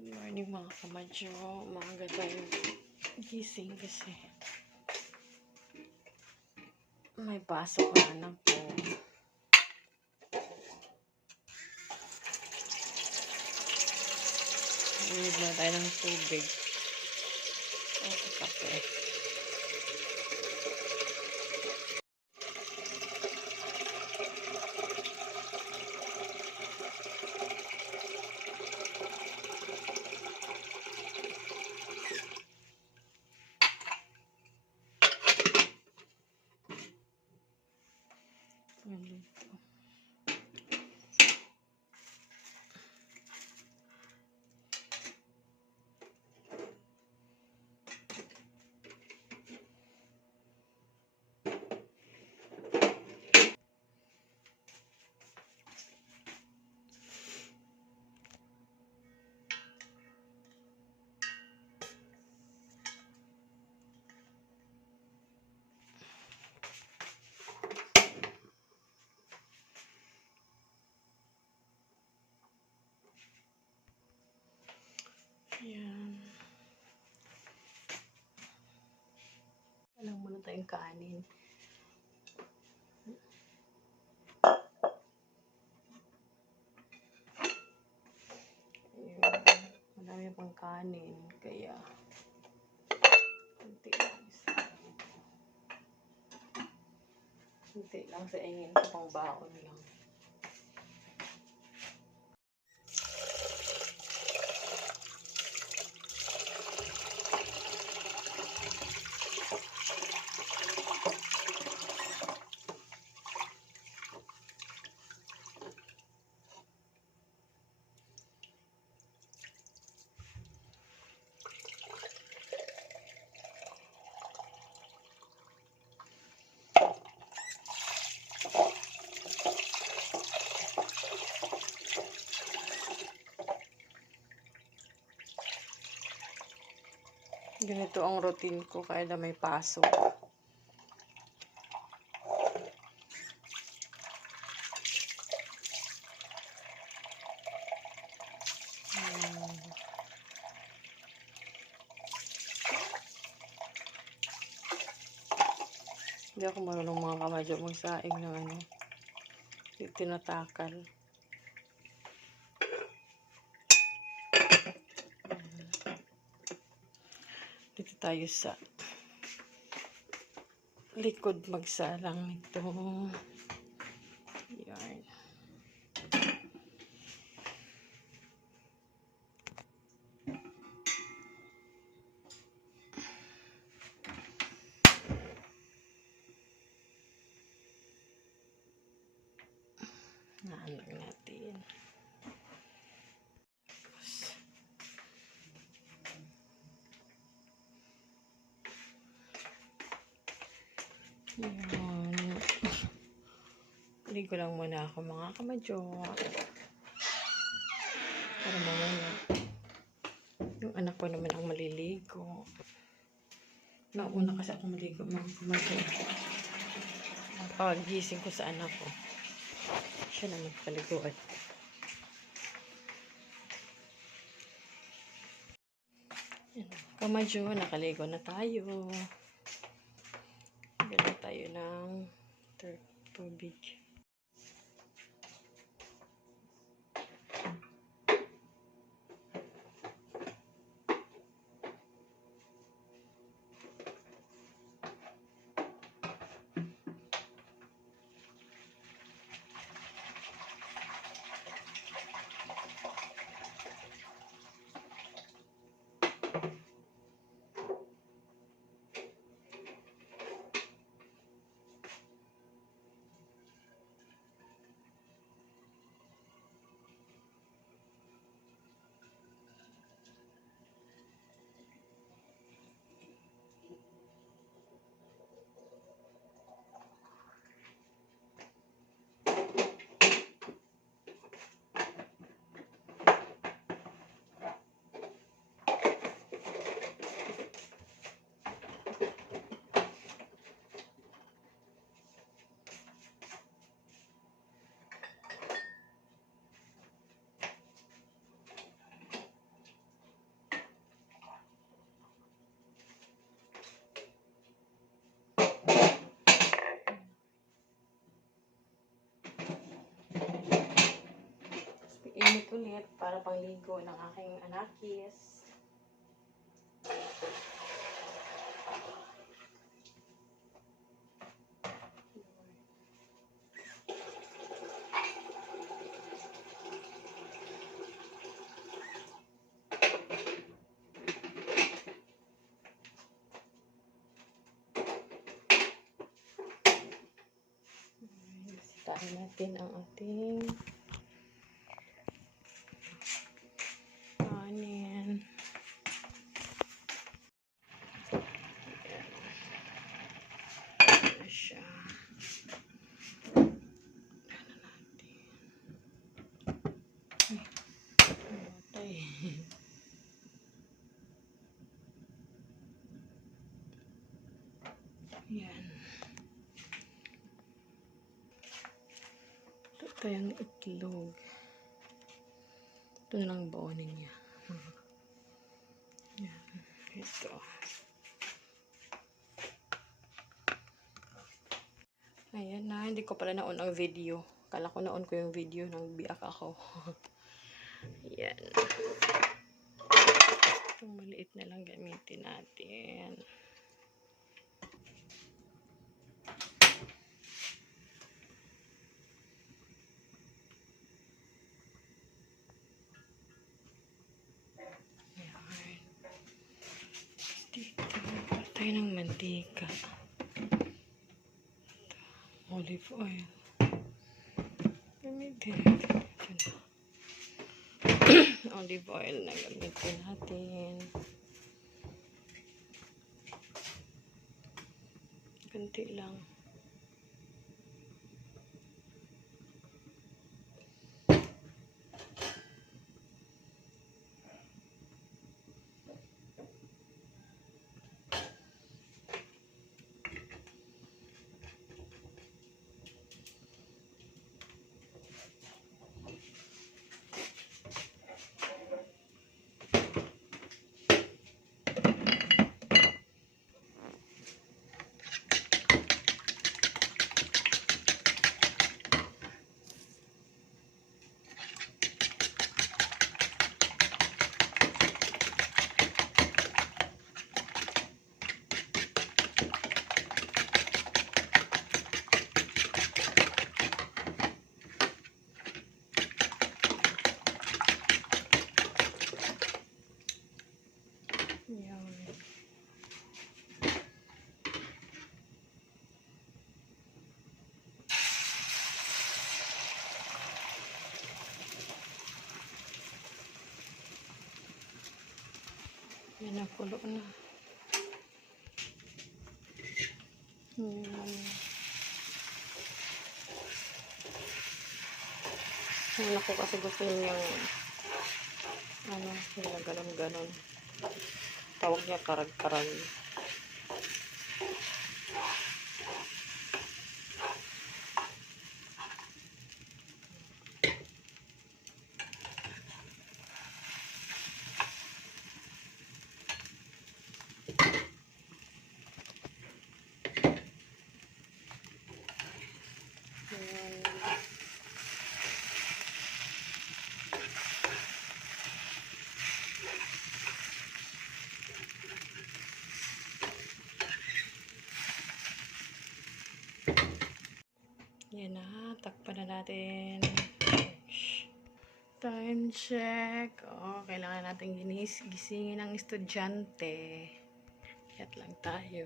Good morning mga kamadyo. Maaga tayo gising kasi may pasok ang anak ko. Inig na tayo ng tubig. O, kape. Ano ito? Ayan. Tayong kanin. Ayan. Madami pang kanin. Kaya, kunti lang. Kunti lang sa ingin ko pang baon lang. Ganito ang routine ko kaya may pasok. Hindi ako marunong mga kamadyo magsaing ng ano. Tinatakal. Dito tayo sa likod magsalang nito. Yan. Naano natin. Yan. Ligo lang muna ako mga kamadyo. Para mamaya. Yung anak ko naman ang maliligo. Nauna kasi ako maligo mga kamadyo. Pagising ko sa anak ko. Siya naman paliguan. Kamadyo, nakaligo na tayo tayo ng third tubig. Damit para pangligo ng aking anakis. Bisitahin natin ang ating kanin. Ayan. Ayan siya. Ano natin? Ay, namatay. Yan. Tayong itlog. Ito na lang boonin niya. Yan. Ito. Ayan na. Hindi ko pala naon ang video. Kala ko naon ko yung video nang biak ako. Yan. Itong maliit na lang gamitin natin. Ayan. Dito, tayo ng mantika. Olive oil. Gamitin natin. Ito. Olive oil na gamitin natin. Kunti lang. Yan. Yan na, pulo na. Hmm. Ang ako kasi gusto niyang ano, yung ganon-ganon. Tawag niya karag-karag. Ayan. Yan na, takpan na natin. Time check. Oh, kailangan natin ginis gisingin ng estudyante. Kayat lang tayo.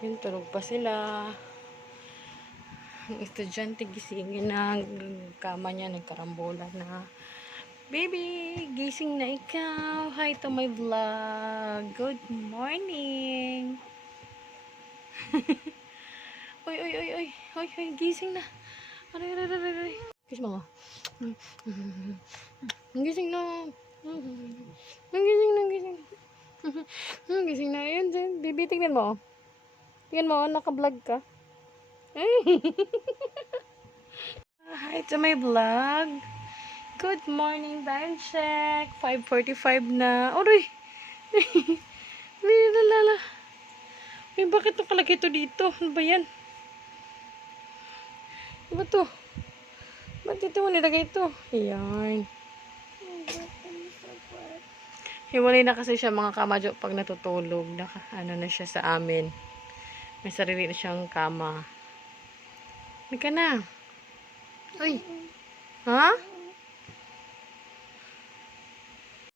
Yun, tulog pa sila. Ang estudyante gisingin na kama niya, nagkarambola na. Baby, gising na ikaw. Hi to my vlog. Good morning. Oy, oy, oy, oy. Oy, oy, gising na. Aray, aray, aray, aray. Kiss mo gising na. Gising na, gising. Ang gising na. Ayun, dyan. Bibi, tingnan mo. Tingnan mo, naka-vlog ka. Hi to my vlog. Good morning, time check. 5.45 na. Aray. Ay, lalala. Ay, bakit nakalagay ito dito? Ano ba yan? Ano ba to? Ba't dito mo nilagay ito? Ayan. Hiwalay na kasi siya mga kamadyo pag natutulog. Naka, ano na siya sa amin. May sarili na siyang kama. Hindi ka na. Uy. Ha?